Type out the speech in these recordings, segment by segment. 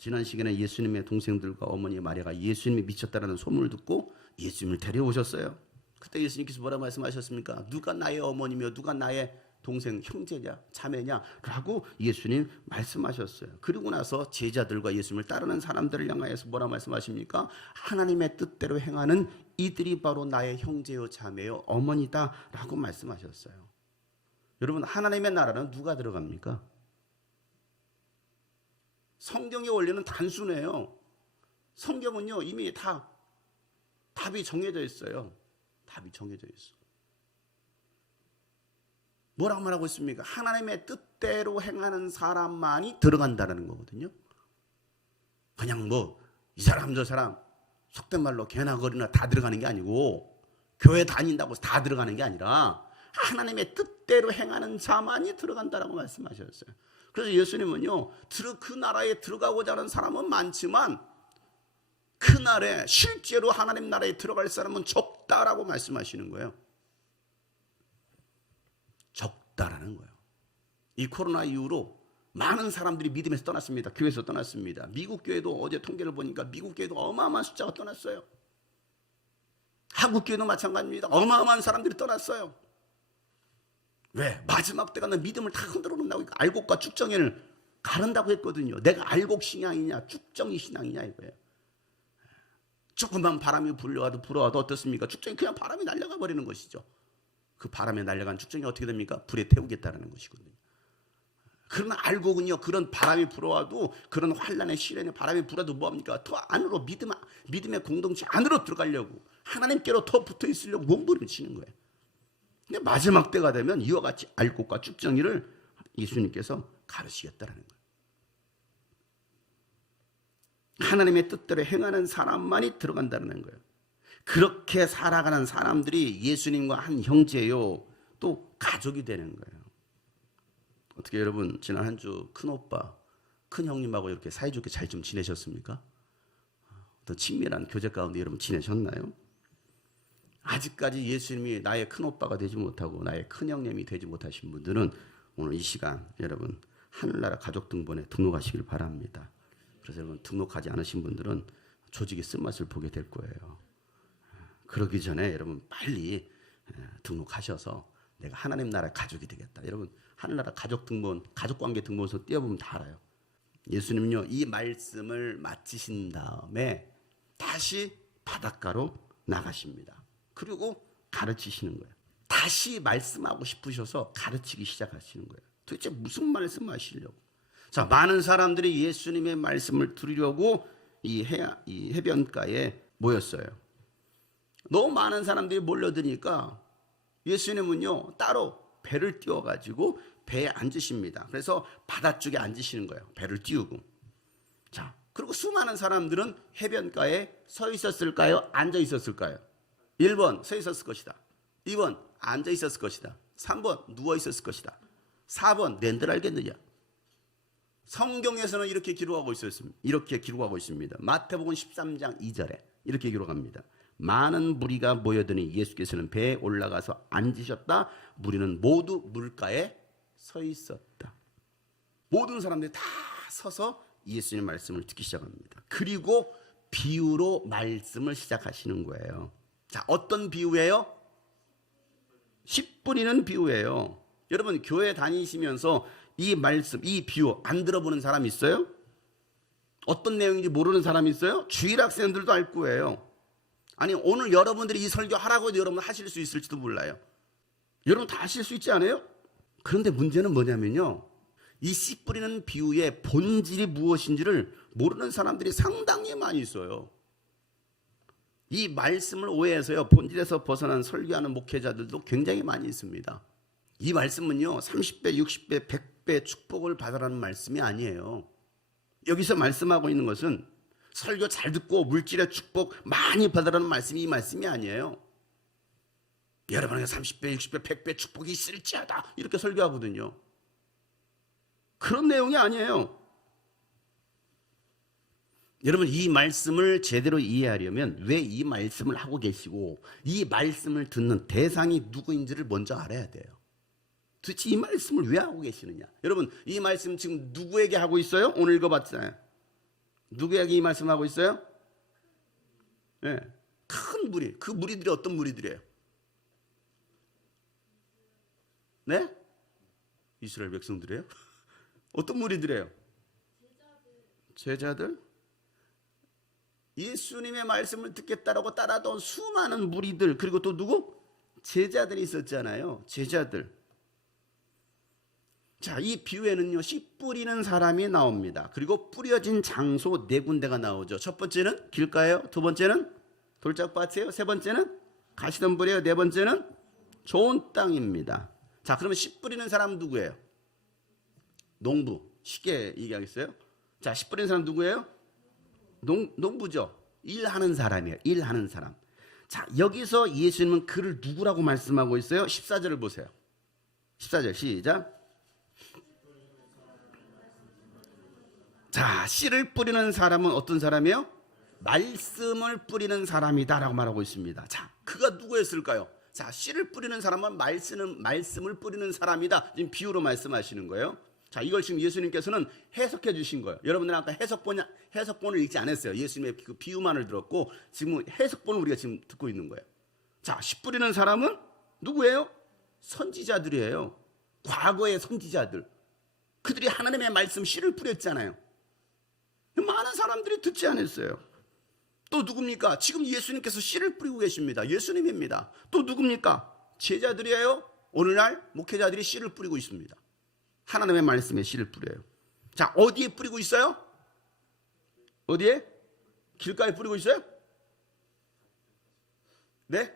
지난 시간에 예수님의 동생들과 어머니 마리아가 예수님이 미쳤다라는 소문을 듣고 예수님을 데려오셨어요. 그때 예수님께서 뭐라 말씀하셨습니까? 누가 나의 어머니며 누가 나의 동생, 형제냐, 자매냐 라고 예수님 말씀하셨어요. 그리고 나서 제자들과 예수님을 따르는 사람들을 향하여서 뭐라 말씀하십니까? 하나님의 뜻대로 행하는 이들이 바로 나의 형제요, 자매요, 어머니다 라고 말씀하셨어요. 여러분, 하나님의 나라는 누가 들어갑니까? 성경의 원리는 단순해요. 성경은요, 이미 다 답이 정해져 있어요. 답이 정해져 있어. 뭐라고 말하고 있습니까? 하나님의 뜻대로 행하는 사람만이 들어간다는 거거든요. 그냥 뭐 이 사람 저 사람 속된 말로 개나 거리나 다 들어가는 게 아니고, 교회 다닌다고 해서 다 들어가는 게 아니라 하나님의 뜻대로 행하는 자만이 들어간다라고 말씀하셨어요. 그래서 예수님은요, 그 나라에 들어가고자 하는 사람은 많지만 그날에 실제로 하나님 나라에 들어갈 사람은 적다라고 말씀하시는 거예요. 적다라는 거예요. 이 코로나 이후로 많은 사람들이 믿음에서 떠났습니다. 교회에서 떠났습니다. 미국 교회도 어제 통계를 보니까 미국 교회도 어마어마한 숫자가 떠났어요. 한국 교회도 마찬가지입니다. 어마어마한 사람들이 떠났어요. 왜? 마지막 때 가는 믿음을 다 흔들어 놓는다고. 알곡과 축정을 가른다고 했거든요. 내가 알곡 신앙이냐 축정이 신앙이냐 이거예요. 조금만 바람이 불어와도 어떻습니까? 축정이 그냥 바람이 날아가 버리는 것이죠. 그 바람에 날아간 축정이 어떻게 됩니까? 불에 태우겠다는 것이거든요. 그러나 알곡은요, 그런 바람이 불어와도, 그런 환난의 시련에 바람이 불어도 뭐합니까? 더 안으로 믿음의 공동체 안으로 들어가려고, 하나님께로 더 붙어 있으려고 몸부림치는 거예요. 근데 마지막 때가 되면 이와 같이 알곡과 쭉정이를 예수님께서 가르치겠다라는 거예요. 하나님의 뜻대로 행하는 사람만이 들어간다는 거예요. 그렇게 살아가는 사람들이 예수님과 한 형제요, 또 가족이 되는 거예요. 어떻게 여러분, 지난 한 주 큰오빠, 큰형님하고 이렇게 사이좋게 잘 좀 지내셨습니까? 더 친밀한 교제 가운데 여러분 지내셨나요? 아직까지 예수님이 나의 큰오빠가 되지 못하고 나의 큰형님이 되지 못하신 분들은 오늘 이 시간 여러분 하늘나라 가족등본에 등록하시길 바랍니다. 그래서 여러분, 등록하지 않으신 분들은 조직의 쓴맛을 보게 될 거예요. 그러기 전에 여러분 빨리 등록하셔서 내가 하나님 나라 가족이 되겠다. 여러분, 하늘나라 가족등본, 가족관계 등본서 띄워보면 다 알아요. 예수님은요, 이 말씀을 마치신 다음에 다시 바닷가로 나가십니다. 그리고 가르치시는 거예요. 다시 말씀하고 싶으셔서 가르치기 시작하시는 거예요. 도대체 무슨 말씀하시려고? 자, 많은 사람들이 예수님의 말씀을 들으려고 이 해변가에 모였어요. 너무 많은 사람들이 몰려드니까 예수님은요, 따로 배를 띄워가지고 배에 앉으십니다. 그래서 바다 쪽에 앉으시는 거예요. 배를 띄우고. 자, 그리고 수많은 사람들은 해변가에 서 있었을까요? 앉아 있었을까요? 1번 서 있었을 것이다. 2번 앉아 있었을 것이다. 3번 누워 있었을 것이다. 4번 낸들 알겠느냐? 성경에서는 이렇게 기록하고 있습니다. 마태복음 13장 2절에 이렇게 기록합니다. 많은 무리가 모여드니 예수께서는 배에 올라가서 앉으셨다. 무리는 모두 물가에 서 있었다. 모든 사람들이 다 서서 예수님의 말씀을 듣기 시작합니다. 그리고 비유로 말씀을 시작하시는 거예요. 자, 어떤 비유예요? 씨 뿌리는 비유예요. 여러분, 교회 다니시면서 이 말씀, 이 비유 안 들어보는 사람 있어요? 어떤 내용인지 모르는 사람 있어요? 주일 학생들도 알 거예요. 아니, 오늘 여러분들이 이 설교 하라고 해도 여러분 하실 수 있을지도 몰라요. 여러분 다 하실 수 있지 않아요? 그런데 문제는 뭐냐면요, 이 씨 뿌리는 비유의 본질이 무엇인지를 모르는 사람들이 상당히 많이 있어요. 이 말씀을 오해해서요, 본질에서 벗어난 설교하는 목회자들도 굉장히 많이 있습니다. 이 말씀은요, 30배, 60배, 100배 축복을 받으라는 말씀이 아니에요. 여기서 말씀하고 있는 것은 설교 잘 듣고 물질의 축복 많이 받으라는 말씀이 이 말씀이 아니에요. 여러분에게 30배, 60배, 100배 축복이 있을지어다 이렇게 설교하거든요. 그런 내용이 아니에요. 여러분, 이 말씀을 제대로 이해하려면 왜 이 말씀을 하고 계시고 이 말씀을 듣는 대상이 누구인지를 먼저 알아야 돼요. 도대체 이 말씀을 왜 하고 계시느냐? 여러분, 이 말씀 지금 누구에게 하고 있어요? 오늘 읽어봤잖아요. 누구에게 이 말씀하고 있어요? 네. 큰 무리. 그 무리들이 어떤 무리들이에요? 네? 이스라엘 백성들이에요? 어떤 무리들이에요? 제자들? 예수님의 말씀을 듣겠다라고 따라던 수많은 무리들, 그리고 또 누구? 제자들이 있었잖아요. 제자들. 자, 이 비유에는요, 씨 뿌리는 사람이 나옵니다. 그리고 뿌려진 장소 네 군데가 나오죠. 첫 번째는 길가예요. 두 번째는 돌짝밭이에요. 세 번째는 가시덤불이에요. 네 번째는 좋은 땅입니다. 자, 그러면 씨 뿌리는 사람은 누구예요? 농부. 쉽게 얘기하겠어요? 자, 씨 뿌리는 사람 누구예요? 농부죠. 일하는 사람이에요. 일하는 사람. 자, 여기서 예수님은 그를 누구라고 말씀하고 있어요? 14절을 보세요. 14절 시작. 자, 씨를 뿌리는 사람은 어떤 사람이에요? 말씀을 뿌리는 사람이다라고 말하고 있습니다. 자, 그가 누구였을까요? 자, 씨를 뿌리는 사람은 말씀을 뿌리는 사람이다. 지금 비유로 말씀하시는 거예요. 자, 이걸 지금 예수님께서는 해석해 주신 거예요. 여러분들은 아까 해석본을 읽지 않았어요. 예수님의 그 비유만을 들었고 지금 해석본을 우리가 지금 듣고 있는 거예요. 자, 씨 뿌리는 사람은 누구예요? 선지자들이에요. 과거의 선지자들. 그들이 하나님의 말씀 씨를 뿌렸잖아요. 많은 사람들이 듣지 않았어요. 또 누굽니까? 지금 예수님께서 씨를 뿌리고 계십니다. 예수님입니다. 또 누굽니까? 제자들이에요. 오늘날 목회자들이 씨를 뿌리고 있습니다. 하나님의 말씀에 씨를 뿌려요. 자, 어디에 뿌리고 있어요? 어디에? 길가에 뿌리고 있어요? 네?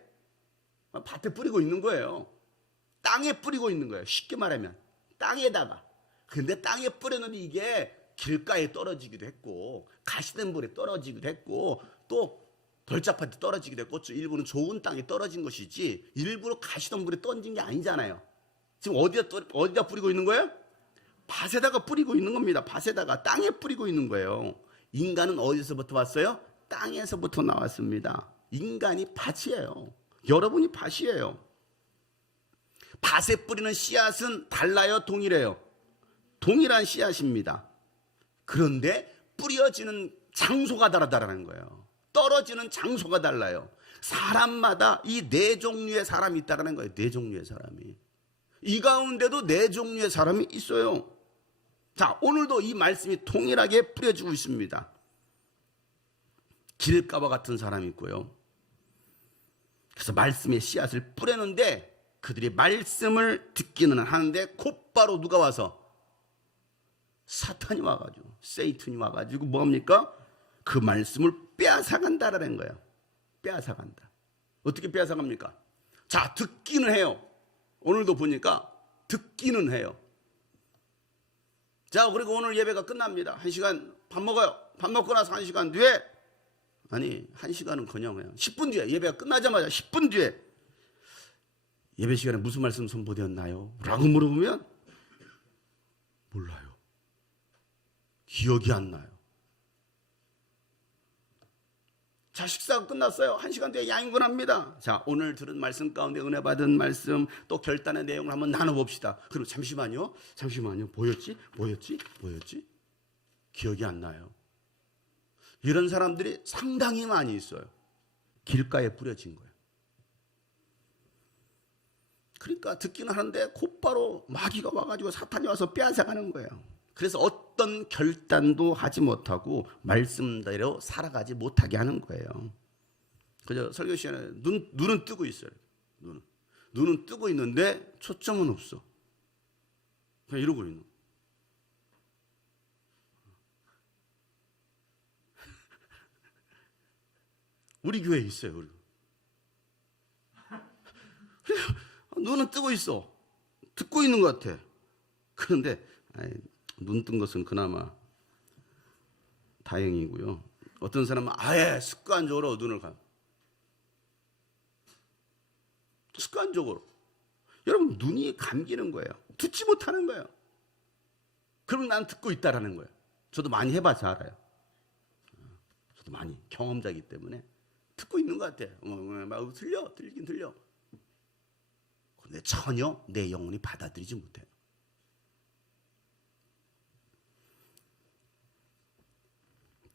밭에 뿌리고 있는 거예요. 땅에 뿌리고 있는 거예요. 쉽게 말하면 땅에다가. 근데 땅에 뿌렸는데 이게 길가에 떨어지기도 했고 가시덤불에 떨어지기도 했고 또 돌짝밭에 떨어지기도 했고 일부는 좋은 땅에 떨어진 것이지 일부러 가시덤불에 던진 게 아니잖아요. 지금 어디다 뿌리고 있는 거예요? 밭에다가 뿌리고 있는 겁니다. 밭에다가 땅에 뿌리고 있는 거예요. 인간은 어디서부터 왔어요? 땅에서부터 나왔습니다. 인간이 밭이에요. 여러분이 밭이에요. 밭에 뿌리는 씨앗은 달라요, 동일해요? 동일한 씨앗입니다. 그런데 뿌려지는 장소가 다르다라는 거예요. 떨어지는 장소가 달라요. 사람마다 이 네 종류의 사람이 있다라는 거예요. 네 종류의 사람이. 이 가운데도 네 종류의 사람이 있어요. 자, 오늘도 이 말씀이 동일하게 뿌려지고 있습니다. 길가와 같은 사람이 있고요. 그래서 말씀의 씨앗을 뿌렸는데 그들이 말씀을 듣기는 하는데 곧바로 누가 와서? 사탄이 와가지고, 세이튼이 와가지고 뭡니까? 그 말씀을 빼앗아간다라는 거예요. 빼앗아간다. 어떻게 빼앗아갑니까? 자, 듣기는 해요. 오늘도 보니까 듣기는 해요. 자, 그리고 오늘 예배가 끝납니다. 1시간 밥 먹어요. 밥 먹고 나서 1시간 뒤에, 아니 1시간은 그냥해요. 10분 뒤에, 예배가 끝나자마자 10분 뒤에 예배 시간에 무슨 말씀 선포되었나요? 라고 물어보면 몰라요. 기억이 안 나요. 자, 식사가 끝났어요. 1시간 뒤에 야인분합니다. 자, 오늘 들은 말씀 가운데 은혜 받은 말씀 또 결단의 내용을 한번 나눠봅시다. 그리고 잠시만요. 뭐였지? 기억이 안 나요. 이런 사람들이 상당히 많이 있어요. 길가에 뿌려진 거예요. 그러니까 듣기는 하는데 곧바로 마귀가 와가지고 사탄이 와서 빼앗아가는 거예요. 그래서 어떤 결단도 하지 못하고 말씀대로 살아가지 못하게 하는 거예요. 그저 설교 시간에 눈은 뜨고 있어요. 눈은 뜨고 있는데 초점은 없어. 그냥 이러고 있는 거예요. 우리 교회에 있어요. 우리. 눈은 뜨고 있어. 듣고 있는 것 같아. 그런데 눈 뜬 것은 그나마 다행이고요. 어떤 사람은 아예 습관적으로 눈을 감아요. 습관적으로. 여러분, 눈이 감기는 거예요. 듣지 못하는 거예요. 그럼 난 듣고 있다라는 거예요. 저도 많이 해봐서 알아요. 저도 많이 경험자이기 때문에 듣고 있는 것 같아요. 막 들리긴 들려. 그런데 전혀 내 영혼이 받아들이지 못해요.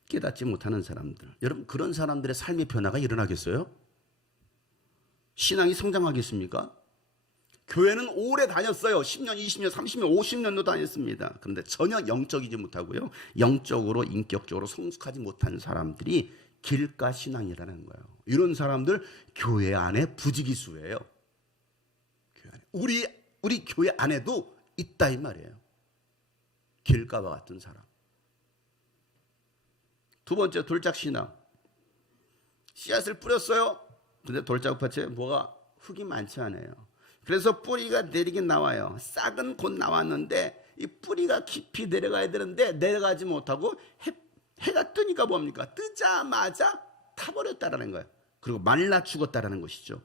깨닫지 못하는 사람들. 여러분, 그런 사람들의 삶의 변화가 일어나겠어요? 신앙이 성장하겠습니까? 교회는 오래 다녔어요. 10년, 20년, 30년, 50년도 다녔습니다. 그런데 전혀 영적이지 못하고요, 영적으로 인격적으로 성숙하지 못한 사람들이 길가 신앙이라는 거예요. 이런 사람들 교회 안에 부지기수예요. 교회 안에. 우리 교회 안에도 있다 이 말이에요. 길가와 같은 사람. 두 번째, 돌짝신앙. 씨앗을 뿌렸어요. 근데 돌짝밭에 뭐가 흙이 많지 않아요. 그래서 뿌리가 내리긴 나와요. 싹은 곧 나왔는데 이 뿌리가 깊이 내려가야 되는데 내려가지 못하고 해가 뜨니까 뭡니까? 뜨자마자 타버렸다라는 거예요. 그리고 말라 죽었다라는 것이죠.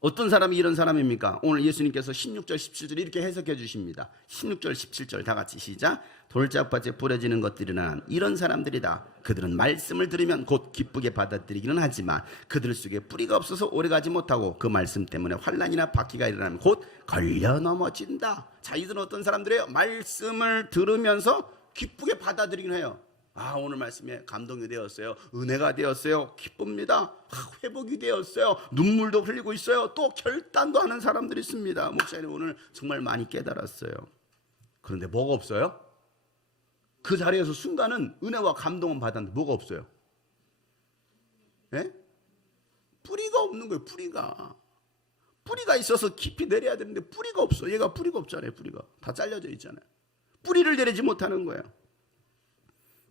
어떤 사람이 이런 사람입니까? 오늘 예수님께서 16절 17절 이렇게 해석해 주십니다. 16절 17절 다 같이 시작. 돌짝밭에 뿌려지는 것들이나 이런 사람들이다. 그들은 말씀을 들으면 곧 기쁘게 받아들이기는 하지만 그들 속에 뿌리가 없어서 오래가지 못하고 그 말씀 때문에 환난이나 박해가 일어나면 곧 걸려 넘어진다. 자, 이들은 어떤 사람들이에요? 말씀을 들으면서 기쁘게 받아들이긴 해요. 아, 오늘 말씀에 감동이 되었어요. 은혜가 되었어요. 기쁩니다. 회복이 되었어요. 눈물도 흘리고 있어요. 또 결단도 하는 사람들이 있습니다. 목사님 오늘 정말 많이 깨달았어요. 그런데 뭐가 없어요? 그 자리에서 순간은 은혜와 감동은 받았는데 뭐가 없어요? 예? 뿌리가 없는 거예요. 뿌리가 있어서 깊이 내려야 되는데 뿌리가 없어. 얘가 뿌리가 없잖아요. 뿌리가 다 잘려져 있잖아요. 뿌리를 내리지 못하는 거예요.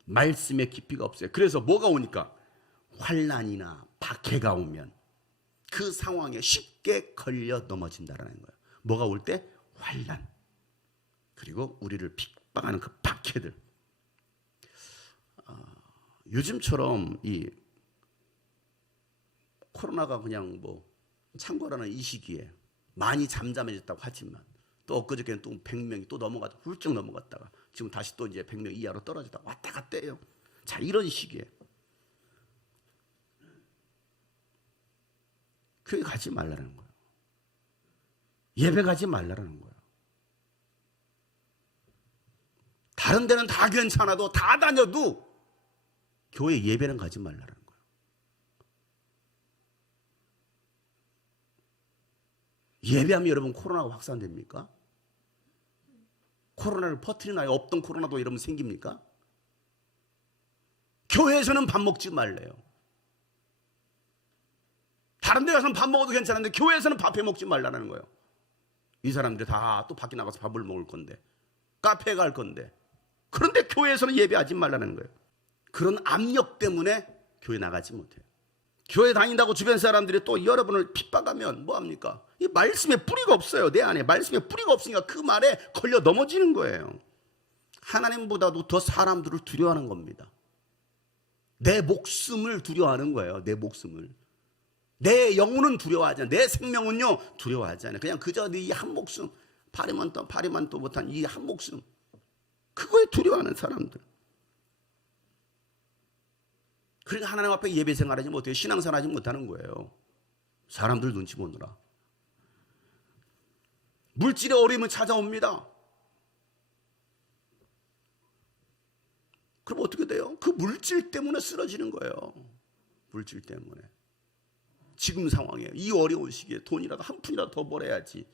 말씀의 깊이가 없어요. 그래서 뭐가 오니까 환난이나 박해가 오면 그 상황에 쉽게 걸려 넘어진다라는 거예요. 뭐가 올 때? 환난. 그리고 우리를 핍박하는 그 박해들. 요즘처럼 이 코로나가 그냥 뭐 창궐하는 이 시기에 많이 잠잠해졌다고 하지만 또 엊그저께는 또 100명이 또 넘어갔다 훌쩍 넘어갔다가 지금 다시 또 이제 100명 이하로 떨어졌다 왔다 갔다 해요. 자, 이런 시기에 교회 가지 말라는 거예요. 예배 가지 말라는 거예요. 다른 데는 다 괜찮아도 다 다녀도 교회 예배는 가지 말라는 거예요. 예배하면 여러분 코로나가 확산됩니까? 코로나를 퍼뜨리나요? 없던 코로나도 여러분 생깁니까? 교회에서는 밥 먹지 말래요. 다른 데 가서는 밥 먹어도 괜찮은데 교회에서는 밥해 먹지 말라는 거예요. 이 사람들 다 또 밖에 나가서 밥을 먹을 건데 카페에 갈 건데 그런데 교회에서는 예배하지 말라는 거예요. 그런 압력 때문에 교회 나가지 못해요. 교회 다닌다고 주변 사람들이 또 여러분을 핍박하면 뭐합니까? 이 말씀에 뿌리가 없어요. 내 안에 말씀에 뿌리가 없으니까 그 말에 걸려 넘어지는 거예요. 하나님보다도 더 사람들을 두려워하는 겁니다. 내 목숨을 두려워하는 거예요. 내 목숨을. 내 영혼은 두려워하지 않아요. 내 생명은요 두려워하지 않아요. 그냥 그저 네 이 한 목숨, 파리만 또 못한 이 한 목숨, 그거에 두려워하는 사람들. 그러니까 하나님 앞에 예배 생활하지 못해요. 신앙생활하지 못하는 거예요. 사람들 눈치 보느라. 물질의 어려움은 찾아옵니다. 그럼 어떻게 돼요? 그 물질 때문에 쓰러지는 거예요. 물질 때문에. 지금 상황에 이 어려운 시기에 돈이라도 한 푼이라도 더 벌어야지.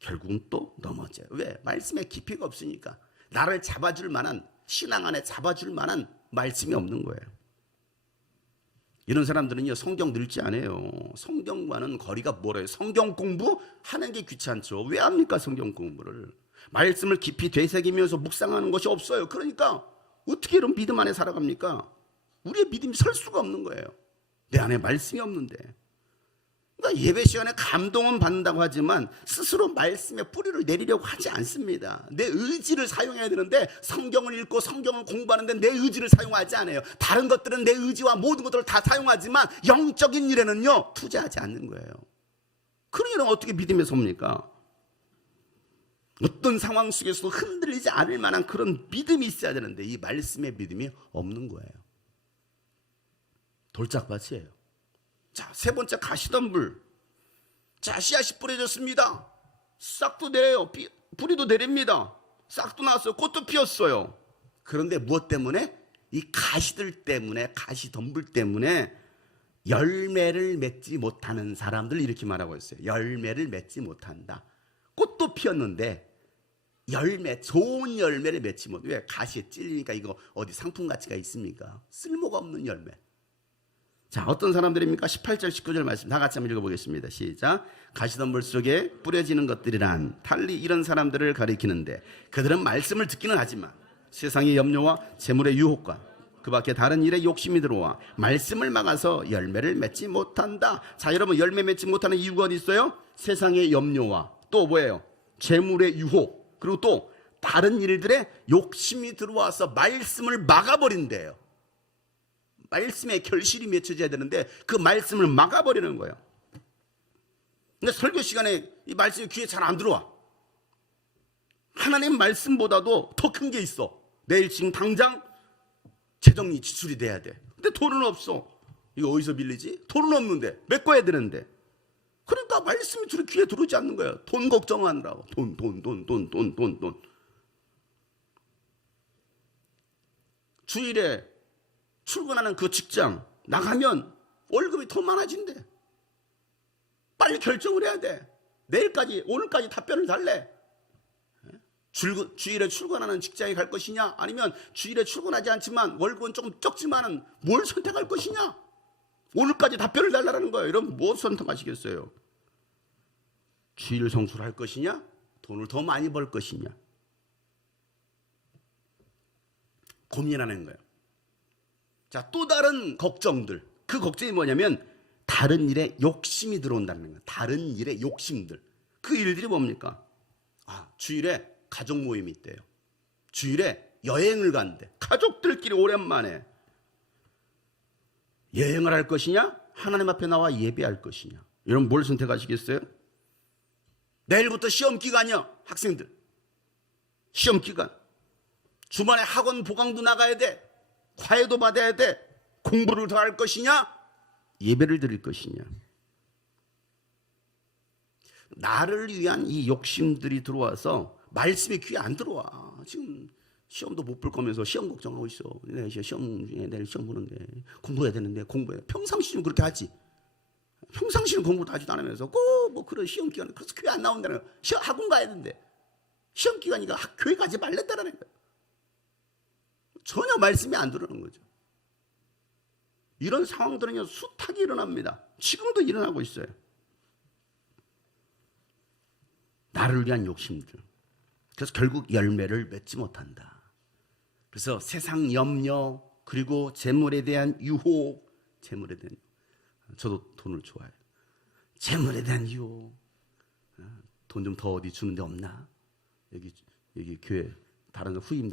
결국은 또 넘어져요. 왜? 말씀에 깊이가 없으니까. 나를 잡아줄 만한, 신앙 안에 잡아줄 만한 말씀이 없는 거예요. 이런 사람들은요 성경 늙지 않아요. 성경과는 거리가 멀어요. 성경 공부하는 게 귀찮죠. 왜 합니까 성경 공부를? 말씀을 깊이 되새기면서 묵상하는 것이 없어요. 그러니까 어떻게 이런 믿음 안에 살아갑니까? 우리의 믿음이 설 수가 없는 거예요. 내 안에 말씀이 없는데. 그러니까 예배 시간에 감동은 받는다고 하지만 스스로 말씀에 뿌리를 내리려고 하지 않습니다. 내 의지를 사용해야 되는데 성경을 읽고 성경을 공부하는데 내 의지를 사용하지 않아요. 다른 것들은 내 의지와 모든 것들을 다 사용하지만 영적인 일에는요 투자하지 않는 거예요. 그러면 어떻게 믿음에 섭니까? 어떤 상황 속에서도 흔들리지 않을 만한 그런 믿음이 있어야 되는데 이 말씀의 믿음이 없는 거예요. 돌짝밭이에요. 자, 세 번째 가시덤불. 자, 씨앗이 뿌려졌습니다. 싹도 내려요. 뿌리도 내립니다. 싹도 나왔어요. 꽃도 피었어요. 그런데 무엇 때문에? 이 가시들 때문에, 가시덤불 때문에 열매를 맺지 못하는 사람들, 이렇게 말하고 있어요. 열매를 맺지 못한다. 꽃도 피었는데 좋은 열매를 맺지 못. 왜? 가시에 찔리니까 이거 어디 상품 가치가 있습니까? 쓸모가 없는 열매. 자, 어떤 사람들입니까? 18절 19절 말씀 다 같이 한번 읽어보겠습니다. 시작. 가시덤불 속에 뿌려지는 것들이란 달리 이런 사람들을 가리키는데 그들은 말씀을 듣기는 하지만 세상의 염려와 재물의 유혹과 그 밖에 다른 일에 욕심이 들어와 말씀을 막아서 열매를 맺지 못한다. 자, 여러분, 열매 맺지 못하는 이유가 어디 있어요? 세상의 염려와 또 뭐예요? 재물의 유혹, 그리고 또 다른 일들에 욕심이 들어와서 말씀을 막아버린대요. 말씀에 결실이 맺혀져야 되는데 그 말씀을 막아버리는 거예요. 근데 설교 시간에 이 말씀이 귀에 잘 안 들어와. 하나님 말씀보다도 더 큰 게 있어. 내일 지금 당장 재정이 지출이 돼야 돼. 근데 돈은 없어. 이거 어디서 빌리지? 돈은 없는데 메꿔야 되는데. 그러니까 말씀이 귀에 들어오지 않는 거예요. 돈 걱정하느라고. 돈. 주일에 출근하는 그 직장 나가면 월급이 더 많아진대. 빨리 결정을 해야 돼. 내일까지, 오늘까지 답변을 달래. 주일에 출근하는 직장에 갈 것이냐, 아니면 주일에 출근하지 않지만 월급은 조금 적지만은 뭘 선택할 것이냐. 오늘까지 답변을 달라는 거예요. 이러면 뭐 선택하시겠어요? 주일 성수를 할 것이냐, 돈을 더 많이 벌 것이냐, 고민하는 거예요. 자, 또 다른 걱정들. 그 걱정이 뭐냐면 다른 일에 욕심이 들어온다는 거예요. 다른 일에 욕심들. 그 일들이 뭡니까? 주일에 가족 모임이 있대요. 주일에 여행을 간대. 가족들끼리 오랜만에 여행을 할 것이냐, 하나님 앞에 나와 예배할 것이냐. 여러분, 뭘 선택하시겠어요? 내일부터 시험 기간이요. 학생들 시험 기간. 주말에 학원 보강도 나가야 돼. 과외도 받아야 돼. 공부를 더 할 것이냐, 예배를 드릴 것이냐. 나를 위한 이 욕심들이 들어와서 말씀이 귀에 안 들어와. 지금 시험도 못 볼 거면서 시험 걱정하고 있어. 내일 시험 보는데 공부해야 되는데 공부해. 평상시는 그렇게 하지. 평상시는 공부도 하지도 않으면서 꼭 뭐 그런 시험 기간에 그래서 교회 안 나온다는 거야. 학원 가야 되는데 시험 기간이니까 교회 가지 말랬다라는 거야. 전혀 말씀이 안 들어오는 거죠. 이런 상황들은요, 숱하게 일어납니다. 지금도 일어나고 있어요. 나를 위한 욕심들. 그래서 결국 열매를 맺지 못한다. 그래서 세상 염려, 그리고 재물에 대한 유혹, 저도 돈을 좋아해요. 재물에 대한 유혹. 돈 좀 더 어디 주는 데 없나? 여기 교회 다른 후임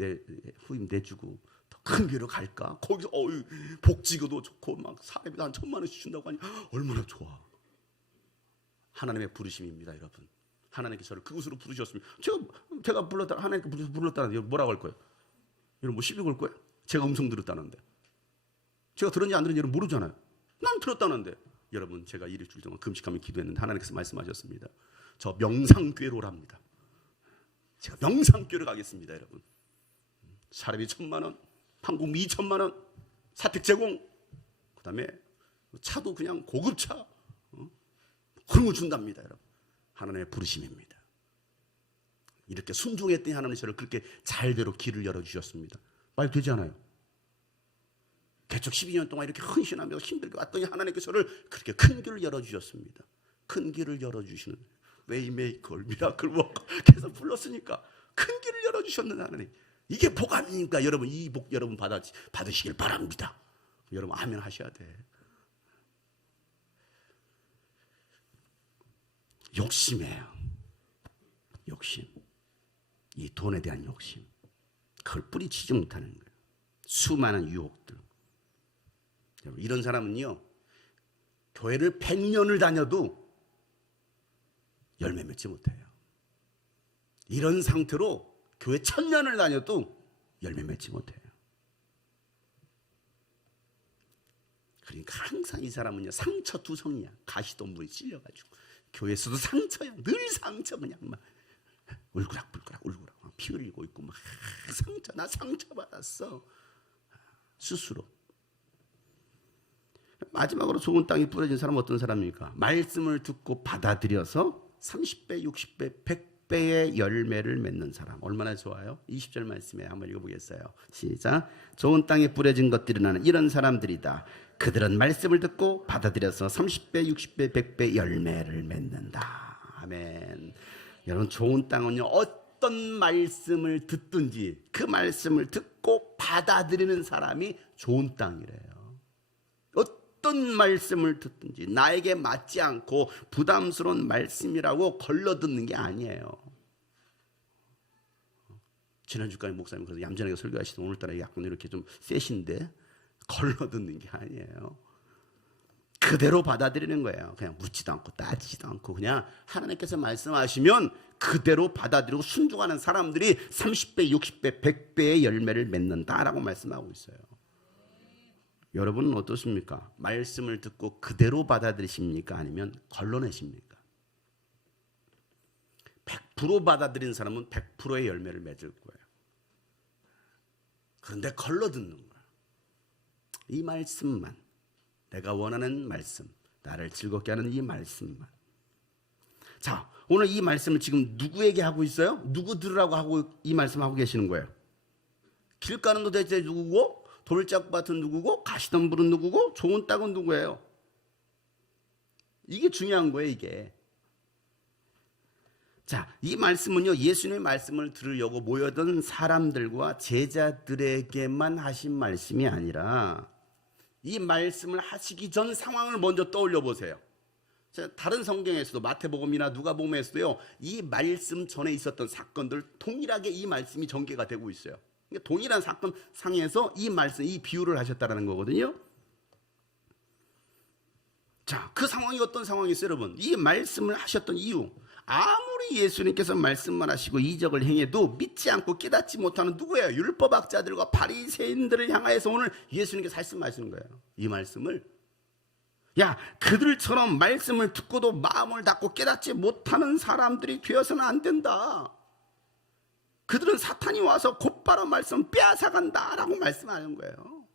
내주고 더 큰 교회로 갈까? 거기서 복지고도 좋고 막 사람이 한 1,000만 원씩 준다고 하니 얼마나 좋아. 하나님의 부르심입니다, 여러분. 하나님께서 저를 그곳으로 부르셨으면 제가 불렀다, 하나님께 불렀다는데 뭐라고 할 거예요? 여러분 뭐 시비 걸 거예요? 제가 음성 들었다는데. 제가 들었는지 안 들었는지 여러분 모르잖아요. 난 들었다는데. 여러분, 제가 일주일 동안 금식하며 기도했는데 하나님께서 말씀하셨습니다. 저 명상교회로 오랍니다. 제가 명상교회로 가겠습니다, 여러분. 사람이 1,000만 원, 항공비 2,000만 원, 사택 제공, 그 다음에 차도 그냥 고급차, 그런 거 준답니다, 여러분. 하나님의 부르심입니다. 이렇게 순종했더니 하나님이 저를 그렇게 잘대로 길을 열어주셨습니다. 말 되지 않아요? 개척 12년 동안 이렇게 헌신하며 힘들게 왔더니 하나님께서 저를 그렇게 큰 길을 열어주셨습니다. 큰 길을 열어주시는 웨이메이커, 미라클 워커 계속 불렀으니까 큰 길을 열어주셨는 하나님. 이게 복 아닙니까? 여러분, 이 복 여러분 받으시길 바랍니다. 여러분 아멘 하셔야 돼. 욕심이에요. 욕심. 이 돈에 대한 욕심. 그걸 뿌리치지 못하는 거예요. 수많은 유혹들. 여러분, 이런 사람은요, 교회를 100년을 다녀도 열매 맺지 못해요. 이런 상태로 교회 1000년을 다녀도 열매 맺지 못해요. 그러니까 항상 이 사람은요, 상처투성이야. 가시덤불이 찔려가지고 교회에서도 상처야. 늘 상처. 그냥 막 울그락불그락 울그락. 피 흘리고 있고 막 나 상처받았어. 스스로. 마지막으로 좋은 땅에 뿌려진 사람은 어떤 사람입니까? 말씀을 듣고 받아들여서 30배, 60배, 100배의 열매를 맺는 사람. 얼마나 좋아요? 20절 말씀에 한번 읽어보겠어요. 시작. 좋은 땅에 뿌려진 것들이 나는 이런 사람들이다. 그들은 말씀을 듣고 받아들여서 30배, 60배, 100배 열매를 맺는다. 아멘. 여러분, 좋은 땅은요, 어떤 말씀을 듣든지 그 말씀을 듣고 받아들이는 사람이 좋은 땅이래요. 어떤 말씀을 듣든지 나에게 맞지 않고 부담스러운 말씀이라고 걸러듣는 게 아니에요. 지난주까지 목사님 그래서 얌전하게 설교하시던 오늘따라 약간 이렇게 좀 세신데 걸러듣는 게 아니에요. 그대로 받아들이는 거예요. 그냥 묻지도 않고 따지지도 않고 그냥 하나님께서 말씀하시면 그대로 받아들이고 순종하는 사람들이 30배, 60배, 100배의 열매를 맺는다라고 말씀하고 있어요. 여러분은 어떻습니까? 말씀을 듣고 그대로 받아들이십니까? 아니면 걸러내십니까? 100% 받아들인 사람은 100%의 열매를 맺을 거예요. 그런데 걸러듣는 거예요. 이 말씀만, 내가 원하는 말씀, 나를 즐겁게 하는 이 말씀만. 자, 오늘 이 말씀을 지금 누구에게 하고 있어요? 누구 들으라고 하고 이 말씀하고 계시는 거예요? 길 가는 도대체 누구고? 돌짝밭은 누구고? 가시덤불은 누구고? 좋은 땅은 누구예요? 이게 중요한 거예요, 이게. 자, 이 말씀은요, 예수님의 말씀을 들으려고 모여든 사람들과 제자들에게만 하신 말씀이 아니라 이 말씀을 하시기 전 상황을 먼저 떠올려 보세요. 다른 성경에서도 마태복음이나 누가복음에서도요, 이 말씀 전에 있었던 사건들 동일하게 이 말씀이 전개가 되고 있어요. 동일한 사건 상에서 이 말씀, 이 비유를 하셨다는 거거든요. 자, 그 상황이 어떤 상황이었어요, 여러분? 이 말씀을 하셨던 이유, 아무리 예수님께서 말씀만 하시고 이적을 행해도 믿지 않고 깨닫지 못하는 누구예요? 율법학자들과 바리새인들을 향하여서 오늘 예수님께서 말씀하시는 거예요. 이 말씀을, 야, 그들처럼 말씀을 듣고도 마음을 닫고 깨닫지 못하는 사람들이 되어서는 안 된다. 그들은 사탄이 와서 곧바로 말씀 빼앗아간다라고 말씀하는 거예요.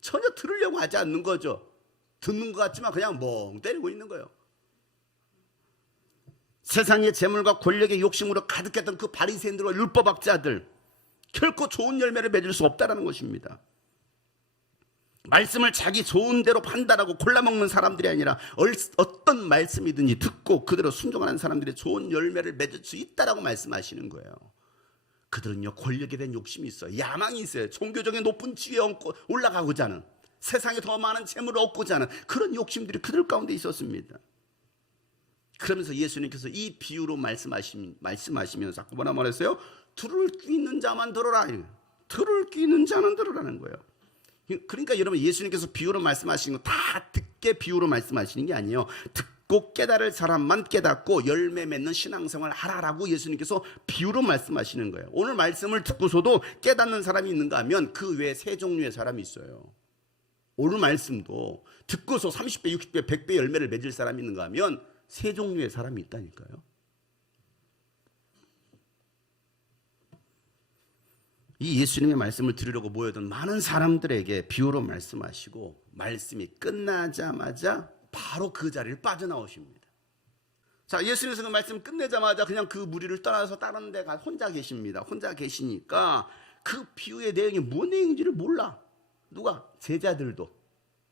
전혀 들으려고 하지 않는 거죠. 듣는 것 같지만 그냥 멍 때리고 있는 거예요. 세상의 재물과 권력의 욕심으로 가득했던 그 바리새인들과 율법학자들, 결코 좋은 열매를 맺을 수 없다는 것입니다. 말씀을 자기 좋은 대로 판단하고 골라먹는 사람들이 아니라 어떤 말씀이든지 듣고 그대로 순종하는 사람들이 좋은 열매를 맺을 수 있다라고 말씀하시는 거예요. 그들은요, 권력에 대한 욕심이 있어요. 야망이 있어요. 종교적인 높은 지위에 올라가고자 하는, 세상에 더 많은 재물을 얻고자 하는 그런 욕심들이 그들 가운데 있었습니다. 그러면서 예수님께서 이 비유로 말씀하시면서 자꾸 뭐라 말했어요? 들을 귀 있는 자만 들어라. 들을 귀 있는 자는 들으라는 거예요. 그러니까 여러분, 예수님께서 비유로 말씀하시는 거 다 듣게 비유로 말씀하시는 게 아니에요. 듣고 깨달을 사람만 깨닫고 열매 맺는 신앙생활을 하라라고 예수님께서 비유로 말씀하시는 거예요. 오늘 말씀을 듣고서도 깨닫는 사람이 있는가 하면 그 외에 세 종류의 사람이 있어요. 오늘 말씀도 듣고서 30배, 60배, 100배 열매를 맺을 사람이 있는가 하면 세 종류의 사람이 있다니까요. 이 예수님의 말씀을 들으려고 모여든 많은 사람들에게 비유로 말씀하시고 말씀이 끝나자마자 바로 그 자리를 빠져나오십니다. 자, 예수님께서 그 말씀 끝내자마자 그냥 그 무리를 떠나서 다른 데 가 혼자 계십니다. 혼자 계시니까 그 비유의 내용이 뭔 내용인지를 몰라. 누가? 제자들도,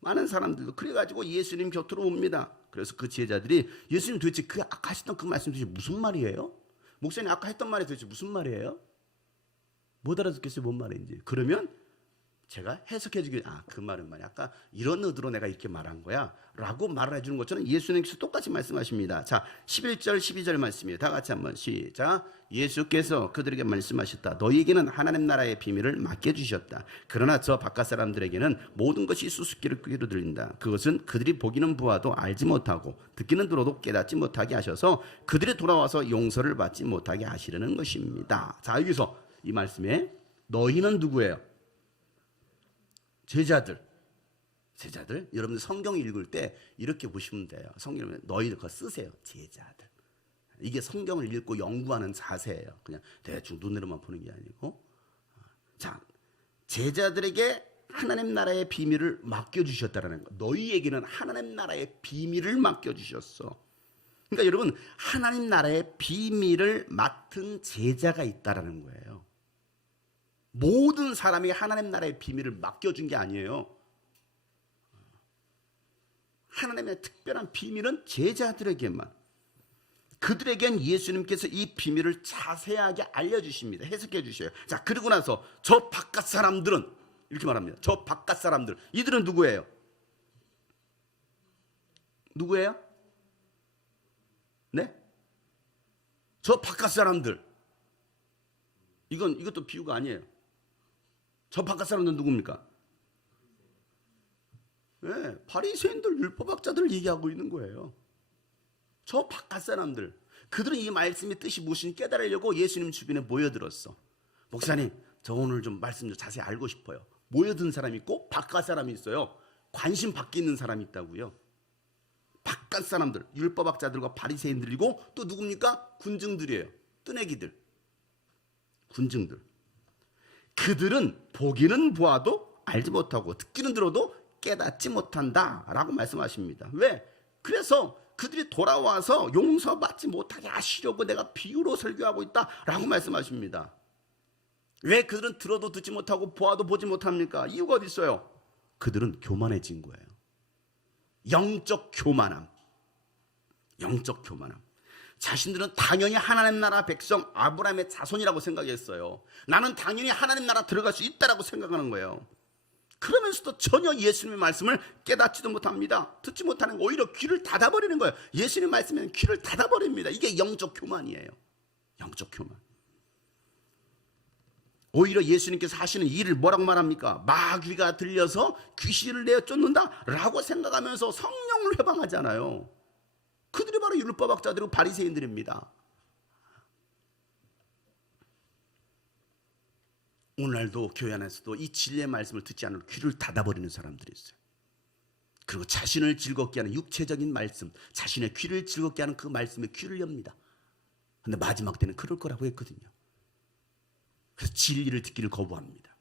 많은 사람들도. 그래가지고 예수님 곁으로 옵니다. 그래서 그 제자들이 예수님 도대체 그 아까 하셨던 그 말씀 도대체 무슨 말이에요? 목사님 아까 했던 말이 도대체 무슨 말이에요? 못 알아듣겠어요, 뭔 말인지. 그러면 제가 해석해 주길, 그 말은 말이야, 아까 이런 의도로 내가 이렇게 말한 거야 라고 말을 해주는 것처럼 예수님께서 똑같이 말씀하십니다. 자, 11절 12절 말씀이에요. 다 같이 한번 시작. 예수께서 그들에게 말씀하셨다. 너희에게는 하나님 나라의 비밀을 맡겨주셨다. 그러나 저 바깥 사람들에게는 모든 것이 수수께끼로 들린다. 그것은 그들이 보기는 보아도 알지 못하고 듣기는 들어도 깨닫지 못하게 하셔서 그들이 돌아와서 용서를 받지 못하게 하시려는 것입니다. 자, 여기서 이 말씀에 너희는 누구예요? 제자들. 여러분들 성경 읽을 때 이렇게 보시면 돼요. 성경을 너희들 그거 쓰세요. 제자들. 이게 성경을 읽고 연구하는 자세예요. 그냥 대충 눈으로만 보는 게 아니고. 자, 제자들에게 하나님 나라의 비밀을 맡겨주셨다라는 거. 너희에게는 하나님 나라의 비밀을 맡겨주셨어. 그러니까 여러분, 하나님 나라의 비밀을 맡은 제자가 있다라는 거예요. 모든 사람이 하나님 나라의 비밀을 맡겨준 게 아니에요. 하나님의 특별한 비밀은 제자들에게만. 그들에겐 예수님께서 이 비밀을 자세하게 알려주십니다. 해석해 주셔요. 자, 그리고 나서 저 바깥 사람들은 이렇게 말합니다. 저 바깥 사람들, 이들은 누구예요? 누구예요? 네? 저 바깥 사람들. 이것도 비유가 아니에요. 저 바깥 사람들은 누굽니까? 네, 바리새인들, 율법학자들 얘기하고 있는 거예요. 저 바깥 사람들, 그들은 이 말씀의 뜻이 무엇인지 깨달으려고 예수님 주변에 모여들었어. 목사님, 저 오늘 좀 말씀 좀 자세히 알고 싶어요. 모여든 사람이 있고 바깥 사람이 있어요. 관심 밖에 있는 사람이 있다고요. 바깥 사람들, 율법학자들과 바리새인들이고 또 누굽니까? 군중들이에요. 뜨내기들, 군중들. 그들은 보기는 보아도 알지 못하고 듣기는 들어도 깨닫지 못한다라고 말씀하십니다. 왜? 그래서 그들이 돌아와서 용서받지 못하게 하시려고 내가 비유로 설교하고 있다라고 말씀하십니다. 왜 그들은 들어도 듣지 못하고 보아도 보지 못합니까? 이유가 어디 있어요? 그들은 교만해진 거예요. 영적 교만함. 영적 교만함. 자신들은 당연히 하나님 나라 백성 아브라함의 자손이라고 생각했어요. 나는 당연히 하나님 나라 들어갈 수 있다라고 생각하는 거예요. 그러면서도 전혀 예수님의 말씀을 깨닫지도 못합니다. 듣지 못하는 거, 오히려 귀를 닫아버리는 거예요. 예수님 말씀에는 귀를 닫아버립니다. 이게 영적 교만이에요. 영적 교만. 오히려 예수님께서 하시는 일을 뭐라고 말합니까? 마귀가 들려서 귀신을 내어 쫓는다 라고 생각하면서 성령을 회방하잖아요. 그들이 바로 율법학자들이고 바리새인들입니다. 오늘날도 교회 안에서도 이 진리의 말씀을 듣지 않으면 귀를 닫아버리는 사람들이 있어요. 그리고 자신을 즐겁게 하는 육체적인 말씀, 자신의 귀를 즐겁게 하는 그 말씀에 귀를 엽니다. 그런데 마지막 때는 그럴 거라고 했거든요. 그래서 진리를 듣기를 거부합니다.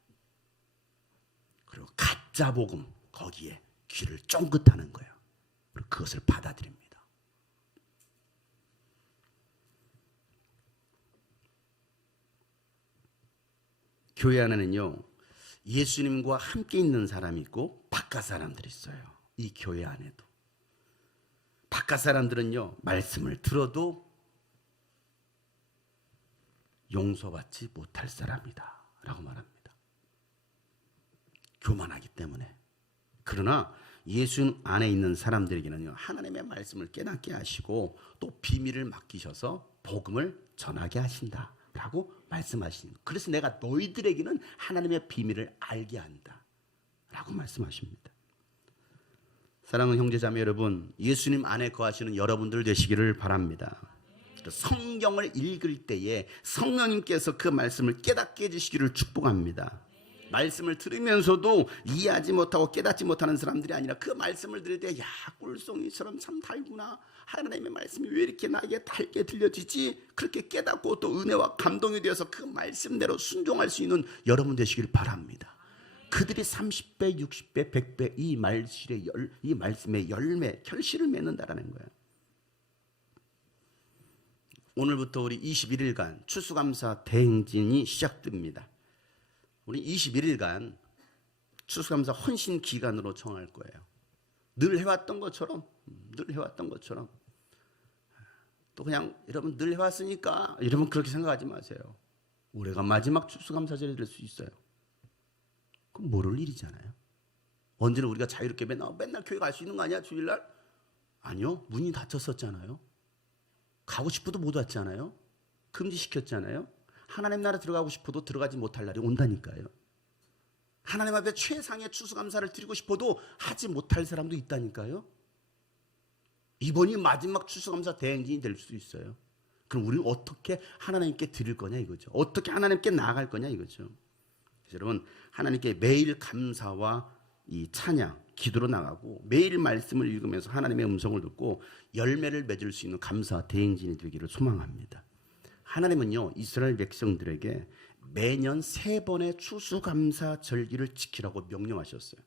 그리고 가짜 복음, 거기에 귀를 쫑긋하는 거예요. 그리고 그것을 받아들입니다. 교회 안에는요, 예수님과 함께 있는 사람이 있고 바깥 사람들이 있어요. 이 교회 안에도. 바깥 사람들은요, 말씀을 들어도 용서받지 못할 사람이다 라고 말합니다. 교만하기 때문에. 그러나 예수 안에 있는 사람들에게는요, 하나님의 말씀을 깨닫게 하시고 또 비밀을 맡기셔서 복음을 전하게 하신다 라고 말씀하시는 거예요. 그래서 내가 너희들에게는 하나님의 비밀을 알게 한다 라고 말씀하십니다. 사랑하는 형제자매 여러분, 예수님 안에 거하시는 여러분들 되시기를 바랍니다. 성경을 읽을 때에 성령님께서 그 말씀을 깨닫게 해주시기를 축복합니다. 말씀을 들으면서도 이해하지 못하고 깨닫지 못하는 사람들이 아니라 그 말씀을 들을 때, 야, 꿀송이처럼 참 달구나, 하나님의 말씀이 왜 이렇게 나에게 달게 들려지지, 그렇게 깨닫고 또 은혜와 감동이 되어서 그 말씀대로 순종할 수 있는 여러분 되시길 바랍니다. 그들이 30배, 60배, 100배 이 말씀의 열매, 결실을 맺는다라는 거예요. 오늘부터 우리 21일간 추수감사 대행진이 시작됩니다. 우리 21일간 추수감사 헌신 기간으로 정할 거예요. 늘 해왔던 것처럼, 또 그냥 여러분 늘 해왔으니까 여러분 그렇게 생각하지 마세요. 올해가 마지막 추수감사절이 될 수 있어요. 그럼 모를 일이잖아요. 언제는 우리가 자유롭게 맨날 교회 갈 수 있는 거 아니야, 주일날? 아니요, 문이 닫혔었잖아요. 가고 싶어도 못 왔잖아요. 금지시켰잖아요. 하나님 나라 들어가고 싶어도 들어가지 못할 날이 온다니까요. 하나님 앞에 최상의 추수감사를 드리고 싶어도 하지 못할 사람도 있다니까요. 이번이 마지막 추수감사 대행진이 될 수도 있어요. 그럼 우리는 어떻게 하나님께 드릴 거냐 이거죠. 어떻게 하나님께 나아갈 거냐 이거죠. 그래서 여러분, 하나님께 매일 감사와 이 찬양, 기도로 나가고 매일 말씀을 읽으면서 하나님의 음성을 듣고 열매를 맺을 수 있는 감사 대행진이 되기를 소망합니다. 하나님은요, 이스라엘 백성들에게 매년 3번의 추수감사 절기를 지키라고 명령하셨어요.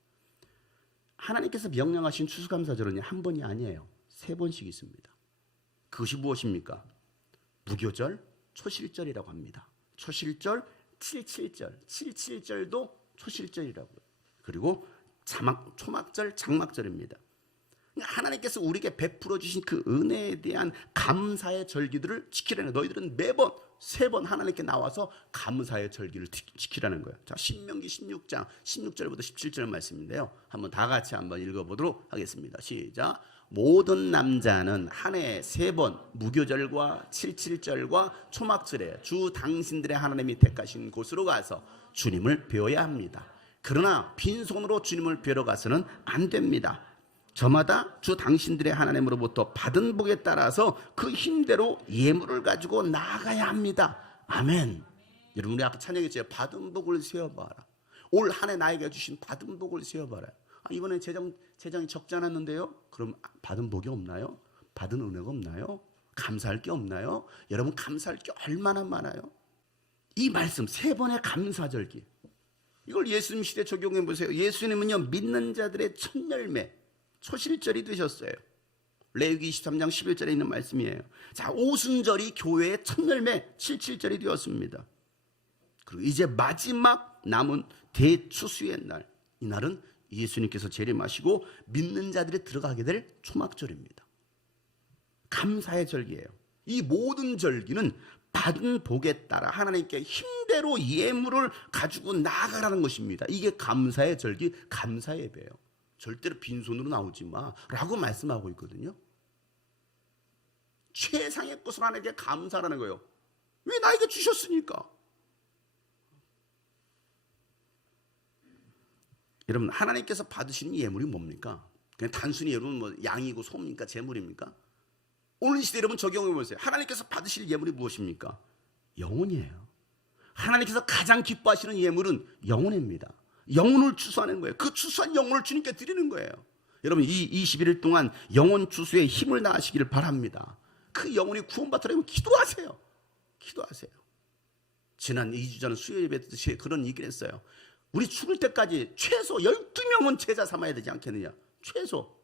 하나님께서 명령하신 추수감사절은 한 번이 아니에요. 3번씩 있습니다. 그것이 무엇입니까? 무교절, 초실절이라고 합니다. 초실절, 칠칠절, 칠칠절도 초실절이라고요. 그리고 초막절, 장막절입니다. 하나님께서 우리에게 베풀어 주신 그 은혜에 대한 감사의 절기들을 지키라는 거예요. 너희들은 매번 3번 하나님께 나와서 감사의 절기를 지키라는 거예요. 자, 신명기 16장 16절부터 17절 말씀인데요. 한번 다 같이 한번 읽어보도록 하겠습니다. 시작. 모든 남자는 한 해에 3번 무교절과 칠칠절과 초막절에 주 당신들의 하나님이 택하신 곳으로 가서 주님을 배워야 합니다. 그러나 빈손으로 주님을 뵈러 가서는 안 됩니다. 저마다 주 당신들의 하나님으로부터 받은 복에 따라서 그 힘대로 예물을 가지고 나아가야 합니다. 아멘. 여러분, 우리 아까 찬양했죠. 받은 복을 세어봐라. 올 한 해 나에게 주신 받은 복을 세어봐라. 이번에 재정이 적지 않았는데요. 그럼 받은 복이 없나요? 받은 은혜가 없나요? 감사할 게 없나요? 여러분, 감사할 게 얼마나 많아요. 이 말씀 3번의 감사절기, 이걸 예수님 시대 적용해 보세요. 예수님은요, 믿는 자들의 첫 열매, 초실절이 되셨어요. 레위기 23장 11절에 있는 말씀이에요. 자, 오순절이 교회의 첫 열매, 칠칠절이 되었습니다. 그리고 이제 마지막 남은 대추수의 날, 이날은 예수님께서 재림하시고 믿는 자들이 들어가게 될 초막절입니다. 감사의 절기예요. 이 모든 절기는 받은 복에 따라 하나님께 힘대로 예물을 가지고 나아가라는 것입니다. 이게 감사의 절기, 감사의 예배예요. 절대로 빈손으로 나오지 마라고 말씀하고 있거든요. 최상의 것을 하나님께 감사하라는 거예요. 왜 나에게 주셨으니까. 여러분, 하나님께서 받으시는 예물이 뭡니까? 그냥 단순히 여러분 뭐 양이고 소입니까? 재물입니까? 오늘 시대 여러분 적용해 보세요. 하나님께서 받으실 예물이 무엇입니까? 영혼이에요. 하나님께서 가장 기뻐하시는 예물은 영혼입니다. 영혼을 추수하는 거예요. 그 추수한 영혼을 주님께 드리는 거예요. 여러분, 이 21일 동안 영혼 추수에 힘을 다하시기를 바랍니다. 그 영혼이 구원받으려면 기도하세요. 기도하세요. 지난 2주 전 수요 예배 때 그런 얘기를 했어요. 우리 죽을 때까지 최소 12명은 제자 삼아야 되지 않겠느냐. 최소.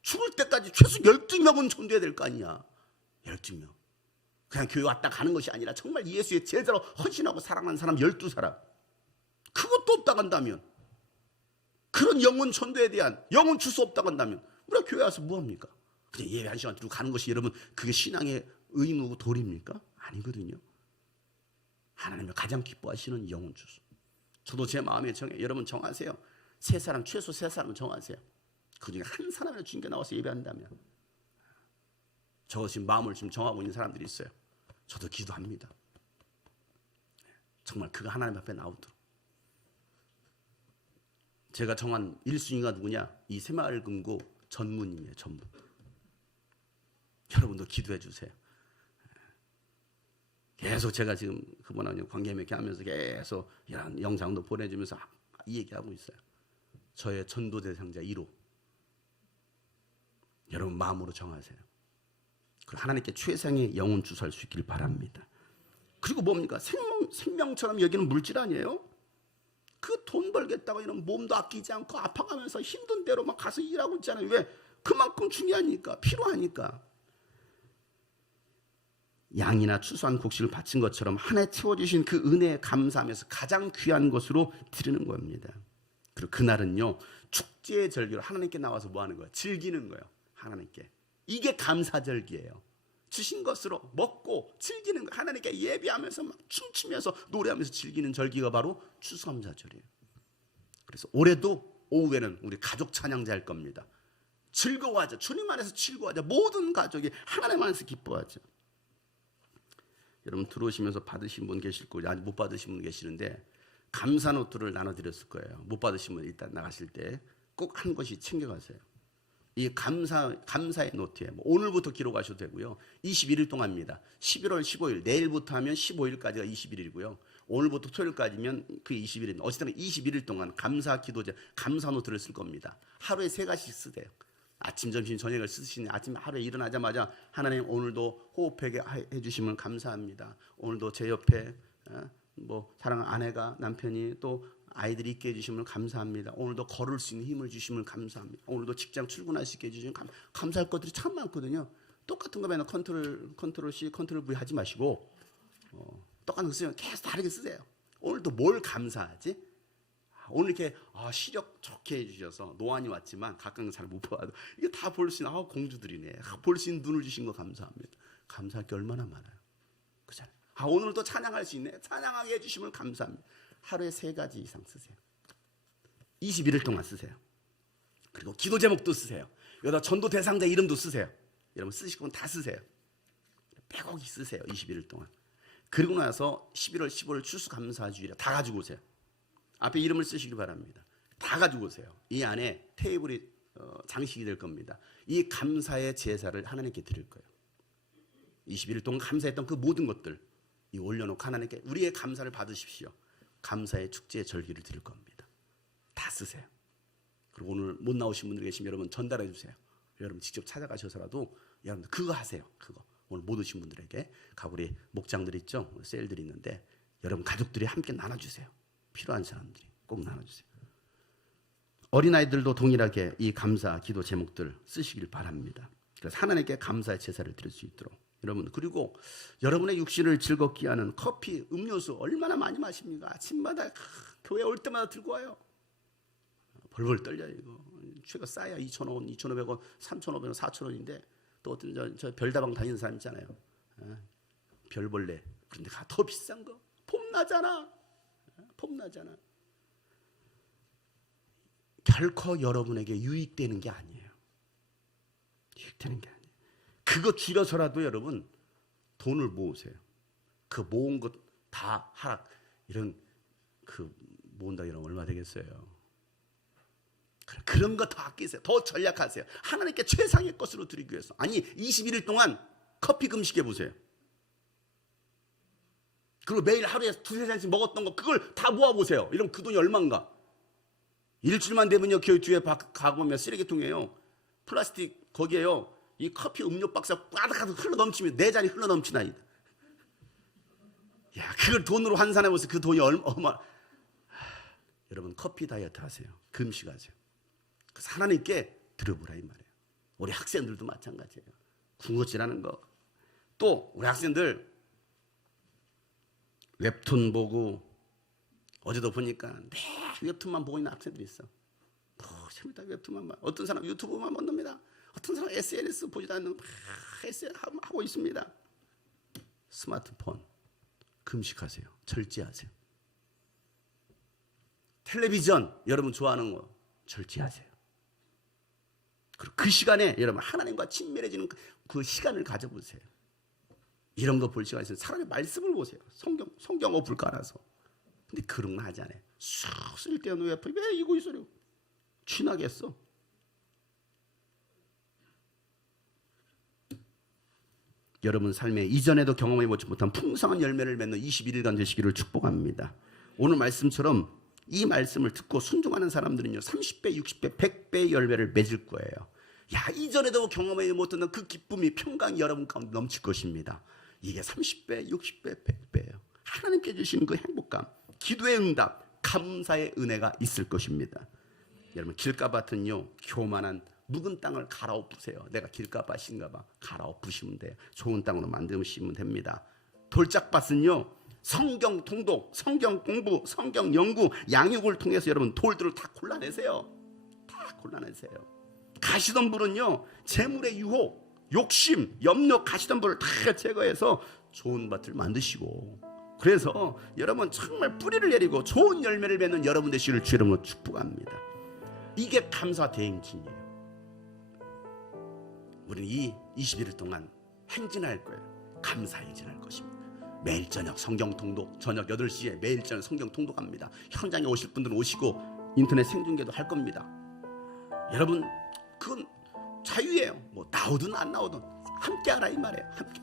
죽을 때까지 최소 12명은 전도해야 될 거 아니냐. 12명. 그냥 교회 왔다 가는 것이 아니라 정말 예수의 제자로 헌신하고 사랑하는 사람 12사람. 그것도 없다고 한다면, 그런 영혼 전도에 대한 영혼 추수 없다고 한다면 우리가 교회 와서 뭐합니까? 그냥 예배 1시간 드리고 가는 것이 여러분 그게 신앙의 의무고 도리입니까? 아니거든요. 하나님이 가장 기뻐하시는 영혼 추수. 저도 제 마음에 정해. 여러분 정하세요. 최소 세 사람은 정하세요. 그중에 한 사람이라도 주님께 나와서 예배한다면. 저 지금 마음을 지금 정하고 있는 사람들이 있어요. 저도 기도합니다. 정말 그가 하나님 앞에 나오도록. 제가 정한 1순위가 누구냐? 이 새마을금고 전문이에요. 전문. 여러분도 기도해 주세요. 계속 제가 지금 그분하고 관계 맺게 하면서 계속 이런 영상도 보내주면서 이 얘기하고 있어요. 저의 전도 대상자 1호. 여러분 마음으로 정하세요. 그리고 하나님께 최상의 영혼 주사할 수 있길 바랍니다. 그리고 뭡니까? 생명처럼 여기는 물질 아니에요? 그 돈 벌겠다고 이런 몸도 아끼지 않고 아파가면서 힘든 대로 막 가서 일하고 있잖아요. 왜? 그만큼 중요하니까, 필요하니까. 양이나 추수한 곡식을 바친 것처럼 한 해 채워주신 그 은혜에 감사하면서 가장 귀한 것으로 드리는 겁니다. 그리고 그날은요, 축제의 절기로 하나님께 나와서 뭐 하는 거예요? 즐기는 거예요. 하나님께. 이게 감사절기예요. 주신 것으로 먹고 즐기는 거. 하나님께 예배하면서 막 춤추면서 노래하면서 즐기는 절기가 바로 추수감사절이에요. 그래서 올해도 오후에는 우리 가족 찬양제 할 겁니다. 즐거워하자. 주님 안에서 즐거워하자. 모든 가족이 하나님 안에서 기뻐하자. 여러분 들어오시면서 받으신 분 계실 거고 아직 못 받으신 분 계시는데 감사 노트를 나눠드렸을 거예요. 못 받으신 분 일단 나가실 때 꼭 한 권씩 챙겨가세요. 이 감사의 노트에 오늘부터 기록하셔도 되고요. 21일 동안입니다. 11월 15일 내일부터 하면 15일까지가 21일이고요. 오늘부터 토요일까지면 그 20일입니다. 어쨌든 21일 동안 감사 기도제, 감사 노트를 쓸 겁니다. 하루에 3가지씩 쓰세요. 아침, 점심, 저녁을 쓰시니 아침 하루에 일어나자마자 하나님 오늘도 호흡하게 해주시면 감사합니다. 오늘도 제 옆에 사랑하는 아내가 남편이 또 아이들이 있게 해주시면 감사합니다. 오늘도 걸을 수 있는 힘을 주시면 감사합니다. 오늘도 직장 출근할 수 있게 해주시면 감사할 것들이 참 많거든요. 똑같은 거 맨날 컨트롤 C, 컨트롤 V 하지 마시고 똑같은 거 쓰면 계속 다르게 쓰세요. 오늘도 뭘 감사하지? 오늘 이렇게 시력 좋게 해주셔서 노안이 왔지만 가끔 잘 못 봐도 이게 다 볼 수 있는 공주들이네. 볼 수 있는 눈을 주신 거 감사합니다. 감사할 게 얼마나 많아요. 그잖아요. 오늘도 찬양할 수 있네. 찬양하게 해주시면 감사합니다. 하루에 3가지 이상 쓰세요. 21일 동안 쓰세요. 그리고 기도 제목도 쓰세요. 여기다 전도 대상자 이름도 쓰세요. 여러분 쓰시고 다 쓰세요. 빼곡히 쓰세요. 21일 동안. 그리고 나서 11월 15일 추수감사주일에 다 가지고 오세요. 앞에 이름을 쓰시길 바랍니다. 다 가지고 오세요. 이 안에 테이블이 장식이 될 겁니다. 이 감사의 제사를 하나님께 드릴 거예요. 21일 동안 감사했던 그 모든 것들 이 올려놓고 하나님께 우리의 감사를 받으십시오. 감사의 축제의 절기를 드릴 겁니다. 다 쓰세요. 그리고 오늘 못 나오신 분들 계시면 여러분 전달해 주세요. 여러분 직접 찾아가셔서라도 여러분 그거 하세요. 그거 오늘 못 오신 분들에게 가고 우리 목장들 있죠. 셀들이 있는데 여러분 가족들이 함께 나눠주세요. 필요한 사람들이 꼭 나눠주세요. 어린아이들도 동일하게 이 감사 기도 제목들 쓰시길 바랍니다. 그래서 하나님께 감사의 제사를 드릴 수 있도록 여러분 그리고 여러분의 육신을 즐겁게 하는 커피, 음료수 얼마나 많이 마십니까? 아침마다 교회 올 때마다 들고 와요. 벌벌 떨려요. 이거 최고 싸야 2,000원, 2,500원, 3,500원, 4,000원인데 또 어떤 저 별다방 다니는 사람 있잖아요. 별벌레. 그런데 더 비싼 거. 폼나잖아. 폼나잖아. 결코 여러분에게 유익되는 게 아니에요. 유익되는 게 아니에요. 그거 줄여서라도 여러분 돈을 모으세요. 그 모은 것 다 하락 이런 모은다 이러면 얼마 되겠어요? 그런 거 더 아끼세요. 더 전략하세요. 하나님께 최상의 것으로 드리기 위해서. 아니 21일 동안 커피 금식해 보세요. 그리고 매일 하루에 2-3잔씩 먹었던 거 그걸 다 모아보세요. 이러면 그 돈이 얼마인가? 일주일만 되면요 교회 뒤에 가보면 쓰레기통이에요. 플라스틱 거기에요. 이 커피 음료 박스가 가득가득 흘러 넘치면 4잔이 흘러 넘치나. 야, 그걸 돈으로 환산해 보세요. 그 돈이 얼마? 여러분 커피 다이어트 하세요. 금식하세요. 그래서 하나님께 들어보라 이 말이에요. 우리 학생들도 마찬가지예요. 군것질하는 거. 또 우리 학생들 웹툰 보고 어제도 보니까 매 웹툰만 보고 있는 학생들이 있어. 너무 재밌다 웹툰만 봐. 어떤 사람 유튜브만 봅니다. 어떤 사람 SNS 보지도 않는 막 SNS 하고 있습니다. 스마트폰 금식하세요. 절제하세요. 텔레비전 여러분 좋아하는 거 절제하세요. 그리고 그 시간에 여러분 하나님과 친밀해지는 그 시간을 가져보세요. 이런 거 볼 시간 있으면 차라리 말씀을 보세요. 성경 어플 깔아서. 근데 그런 거 하지 않아요. 쑥 쓸데없는 왜 이거 있어요? 취나겠어. 여러분 삶에 이전에도 경험해보지 못한 풍성한 열매를 맺는 21일간 되시기를 축복합니다. 오늘 말씀처럼 이 말씀을 듣고 순종하는 사람들은요 30배, 60배, 100배의 열매를 맺을 거예요. 야, 이전에도 경험하지 못했던 그 기쁨이 평강이 여러분 가운데 넘칠 것입니다. 이게 30배, 60배, 100배예요. 하나님께 주시는 그 행복감, 기도의 응답, 감사의 은혜가 있을 것입니다. 여러분 길가밭은요 교만한 묵은 땅을 갈아엎으세요. 내가 길가밭인가 봐. 갈아엎으시면 돼요. 좋은 땅으로 만드시면 됩니다. 돌짝밭은요 성경 통독, 성경 공부, 성경 연구, 양육을 통해서 여러분 돌들을 다 골라내세요. 다 골라내세요. 가시덤불은요 재물의 유혹, 욕심, 염려, 가시덤불을 다 제거해서 좋은 밭을 만드시고, 그래서 여러분 정말 뿌리를 내리고 좋은 열매를 맺는 여러분 되시기를 주 이름으로 축복합니다. 이게 감사 대행진이에요. 우리는 이 21일 동안 행진할 거예요. 감사 행진할 것입니다. 매일 저녁 성경 통독, 저녁 8시에 매일 저녁 성경 통독합니다. 현장에 오실 분들은 오시고 인터넷 생중계도 할 겁니다. 여러분 그건 자유예요. 뭐 나오든 안 나오든 함께 하라 이 말이에요. 함께.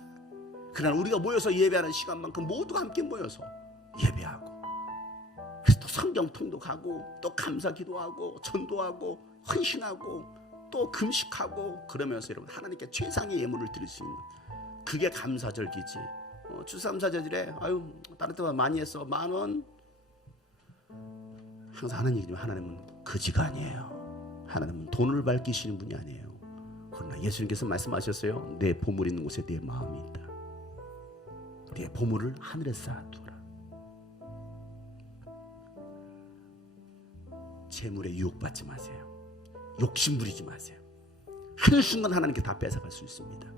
그러나 우리가 모여서 예배하는 시간만큼 모두가 함께 모여서 예배하고, 그래서 또 성경 통독하고, 또 감사 기도하고, 전도하고, 헌신하고, 또 금식하고, 그러면서 여러분 하나님께 최상의 예물을 드릴 수 있는, 그게 감사절기지. 추수감사절에 아유 다른 때보다 많이 했어 10,000원. 항상 하는 얘기지만 하나님은 거지가 아니에요. 하나님은 돈을 밝히시는 분이 아니에요. 그러나 예수님께서 말씀하셨어요. 내 보물 있는 곳에 내 마음이 있다. 내 보물을 하늘에 쌓아두라. 재물에 유혹받지 마세요. 욕심 부리지 마세요. 한순간 하나님께 다 뺏어갈 수 있습니다.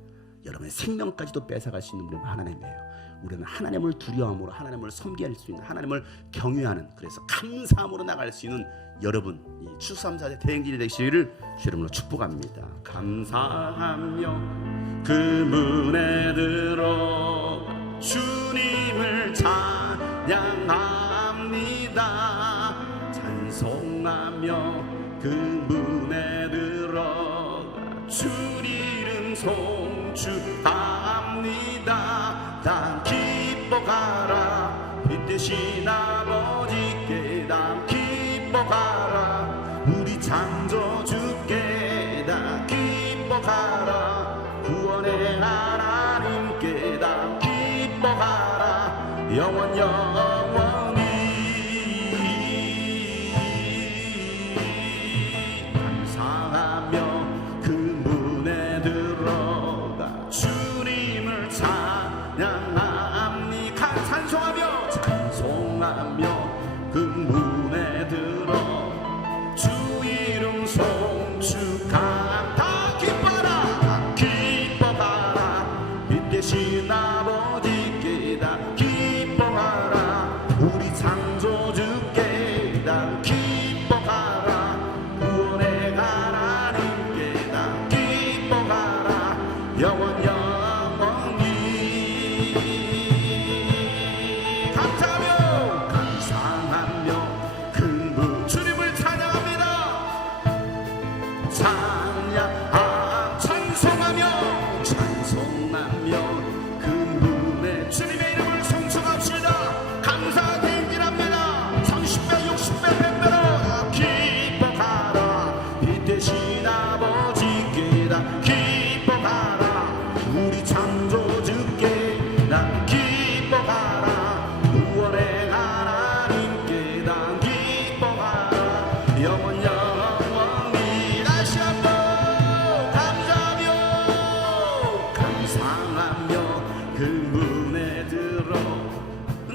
여러분의 생명까지도 뺏어갈 수 있는 분은 하나님이에요. 우리는 하나님을 두려움으로 하나님을 섬기할 수 있는, 하나님을 경외하는, 그래서 감사함으로 나갈 수 있는 여러분, 이 추수감사절 대행진이 되시기를 주님으로 축복합니다. 감사하며 그 문에 들어 주님을 찬양합니다. 찬송하며 그 문에 들어 주 이름 송축합니다. 다 기뻐가라 이 대신 아버지께 다 기뻐가라 우리 창조주께 다 기뻐가라 구원의 하나님께 다 기뻐가라 영원 영원히 감사하며 그 문에 들어가 주님을 찬양합니다. 찬송하며 그 문에 들어 주 이름 송축함. 다 기뻐라 기뻐하라 이 대신 아버지께 다 기뻐하라 우리 창조주께 다 기뻐하라 구원의 하나님께 다 기뻐하라 영원 영원히 감사하며 그 주님을 찬양합니다. 찬송하며 그 문에 주님의 이름을 송축합시다. 감사 대행진합니다. 30배 60배 100배로 기뻐하라 이 대신 아버지께 다 기뻐하라 우리 창조주께 다 기뻐하라 구원의 하나님께 다 기뻐하라 영원 영원히. 다시 한번 감사하며 그 문에 들어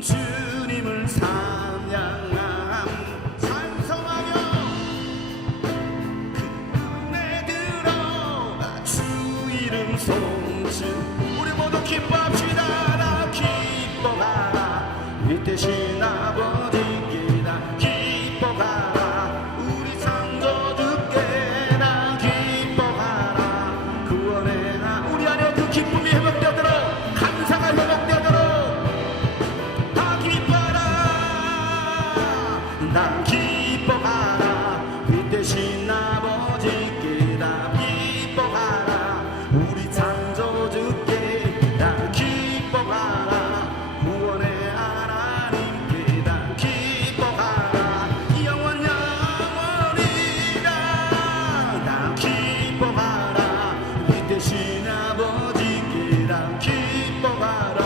주님을 찬양함. 찬송하며 그 문에 들어 주 이름 송축. 우리 모두 기뻐합시다. 나 기뻐하라 이 대신 아버지께 나 기뻐하라 우리 창조주께 나 기뻐하라 구원의 우리 안에 그 기쁨이 회복되도록 감사가 회복되도록 다 기뻐하라. 나 기뻐하라 이 대신 아버지께 나 기뻐하라 우리 창조주께 나 기뻐하라 구원의 하나님께 나 기뻐하라 영원 영원이라. 나 기뻐하라 이 대신 아버지께 나 기뻐하라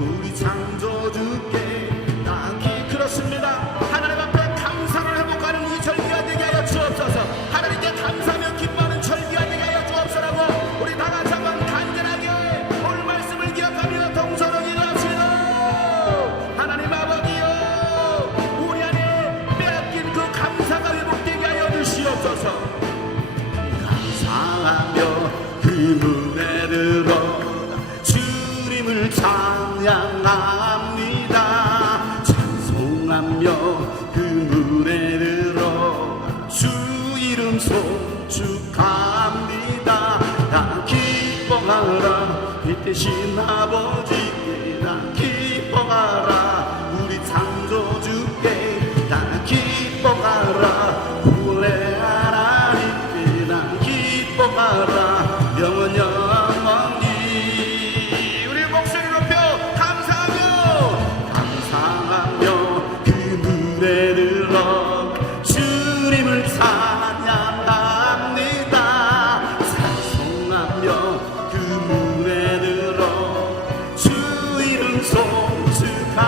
우리 창조주께 나 그렇습니다. 하나님 앞에 감사를 회복하는 이 절기가 되게 하여 주옵소서. 하나님께 감사하며 기뻐하는 절기가 되게 하여 주옵소서라고 우리 다 같이 한번 간절하게 오늘 말씀을 기억하며 동서로 기도합시다. 하나님 아버지여 우리 안에 빼앗긴 그 감사가 회복되게 하여 주시옵소서. 감사하며 그 문에 들어 주님을 찬양합니다. 찬송하며 그 문에 들어 주 이름 송축합니다. 다 기뻐하라 이 대신 아버지께 다 기뻐하라 우리 창조주께 다 기뻐하라 구원의 하나님께 다 기뻐하라 영원 영원히. 우리 목소리 높여 감사하며 그 무대 들어 주님을 찬양합니다. 찬송하며 그 무대 들어 주 이름 송축합니다.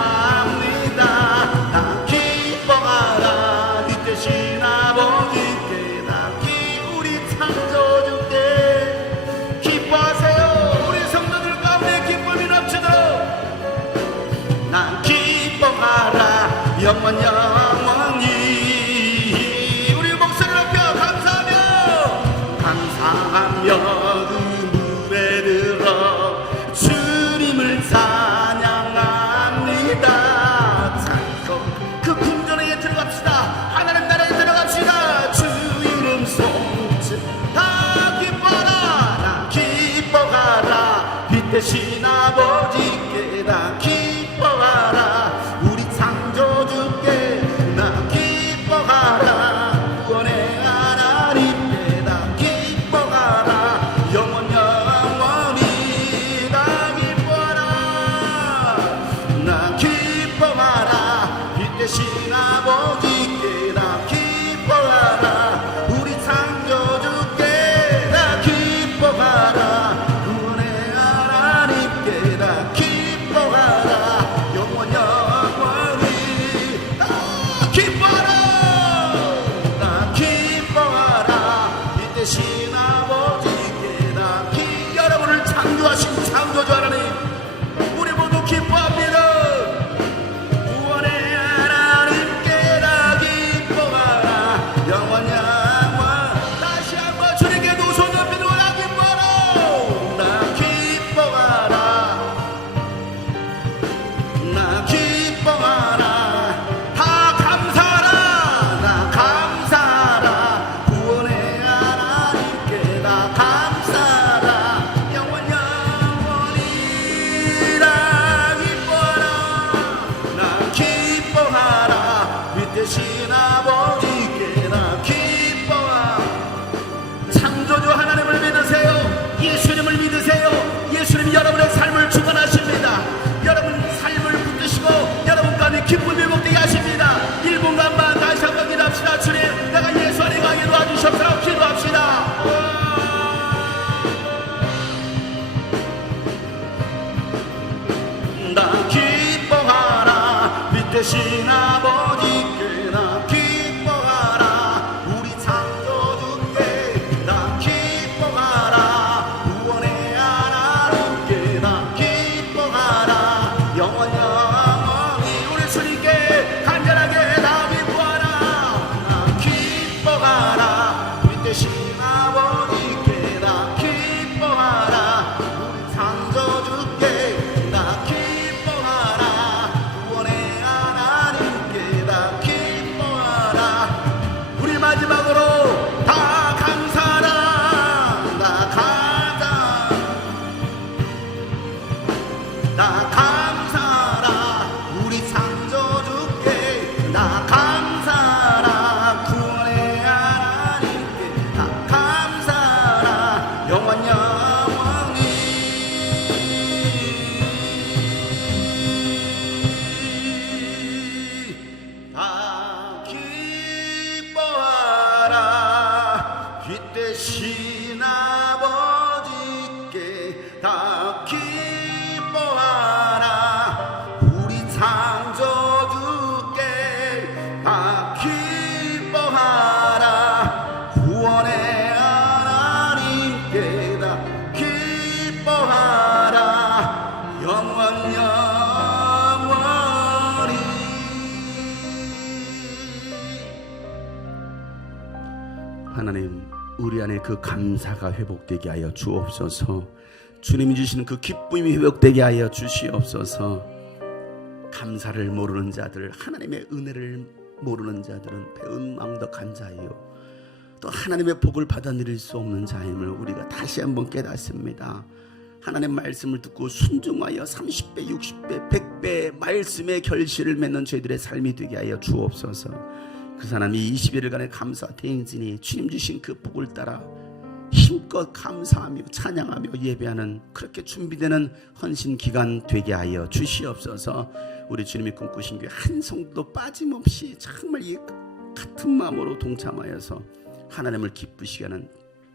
나 기뻐하라 이 대신 아버지께 나 우리 창조주께 기뻐하세요. 우리 성도들 가운데 기쁨이 넘치도록 난 기뻐하라 영원 영원히. 우리 목소리 높여 감사하며 그 무대 들어 주님을 찬양합니다. 찬송 그 궁전에 들어갑시다. 하나님 나라에 들어갑시다. 주 이름 송축 다 기뻐하라. 나 기뻐하라 빛 대신 아버지께 나 기뻐하라. 우리 창조주께 나 기뻐하라. 구원의 하나님께 나 기뻐하라. 영원 영원히 나 기뻐하라. 나 기뻐하라 빛 대신 아버지께 나 기뻐하라. 우리 창조주께 나 기뻐하라. 구원의 하나님께 나 기뻐하라. 영원 영원히 나 기뻐하라. 나 기뻐하라 빛 대신 아버지께 나 여러분을 창조하신 창조주 하나님 우리 모두 기뻐합니다. 구원의 하나님께 나 기뻐하라. 영원 영원. 다시 한번 주님께 두 손 높이고 나 기뻐하라. 나 기뻐하라. 나 기뻐하라. 다 감사하라. 나 감사하라. 구원의 하나님께 나 감사하라. 영원 영원히 나 기뻐하라. 나 기뻐하라. 빛 대신 아버지께 나 기뻐하라. 창조주 하나님을 믿으세요. 예수님을 믿으세요. 예수님이 여러분의 삶을 주관하십니다. 여러분 삶을 붙드시고 여러분 가운데 기쁨이 회복되게 하십니다. 1분간만 다시 한번 기도합시다. 주님 내가 예수 안에 가게 도와주셔서 기도합시다. 나 기뻐하라 빛 대신 아버지께 나 기뻐하라. 우리 창조주께 나 기뻐하라. 구원의 하나님께 나 기뻐하라. 영원 영원히 우리 주님께 간절하게 나 기뻐하라. 나 기뻐하라 빛 대신 아버지께 나 기뻐하라. 우리 창조주께 나 기뻐하라. 구원의 하나님께 나 기뻐하라. 우리 마지막으로 다 감사하라. 나 감사하라. 우리 창조주께 나 감사하라. 구원의 하나님께 나 감사하라. 영원 영원히 다 기뻐하라. 빛 대신 아버지께 다 기뻐하라. 우리 창조주께 다 기뻐하라. 구원의 하나님께 다 기뻐하라. 영원 영원히. 하나님 우리 안에 그 감사가 회복되게 하여 주옵소서. 주님이 주시는 그 기쁨이 회복되게 하여 주시옵소서. 감사를 모르는 자들, 하나님의 은혜를 모르는 자들은 배은망덕한 자요 또 하나님의 복을 받아 누릴 수 없는 자임을 우리가 다시 한번 깨닫습니다. 하나님 말씀을 듣고 순종하여 30배, 60배, 100배 말씀의 결실을 맺는 저희들의 삶이 되게 하여 주옵소서. 그 사람이 21일간의 감사 대행진이 주님 주신 그 복을 따라 힘껏 마음껏 감사하며 찬양하며 예배하는 그렇게 준비되는 헌신 기간 되게 하여 주시옵소서. 우리 주님이 꿈꾸신 교회 한 성도도 빠짐없이 정말 이 같은 마음으로 동참하여서 하나님을 기쁘시게 하는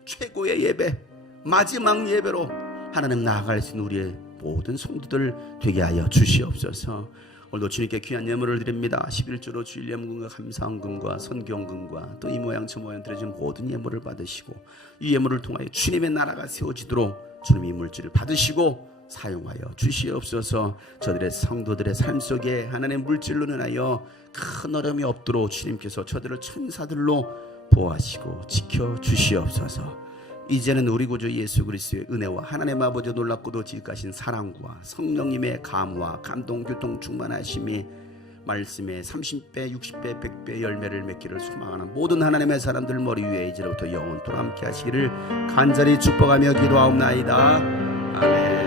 최고의 예배, 마지막 예배로 하나님 나아갈 수 있는 우리의 모든 성도들 되게 하여 주시옵소서. 오늘도 주님께 귀한 예물을 드립니다. 11조로 주일 예물금과 감사헌금과 선경금과 또 이 모양 저 모양 드려진 모든 예물을 받으시고 이 예물을 통하여 주님의 나라가 세워지도록 주님의 물질을 받으시고 사용하여 주시옵소서. 저들의 성도들의 삶 속에 하나님의 물질로 인하여 큰 어려움이 없도록 주님께서 저들을 천사들로 보호하시고 지켜 주시옵소서. 이제는 우리 구주 예수 그리스도의 은혜와 하나님 아버지 놀랍고도 지극하신 사랑과 성령님의 감화 감동 교통 충만하심이 말씀의 30배 60배 100배 열매를 맺기를 소망하는 모든 하나님의 사람들 머리 위에 이제로부터 영원토록 함께 하시기를 간절히 축복하며 기도하옵나이다. 아멘.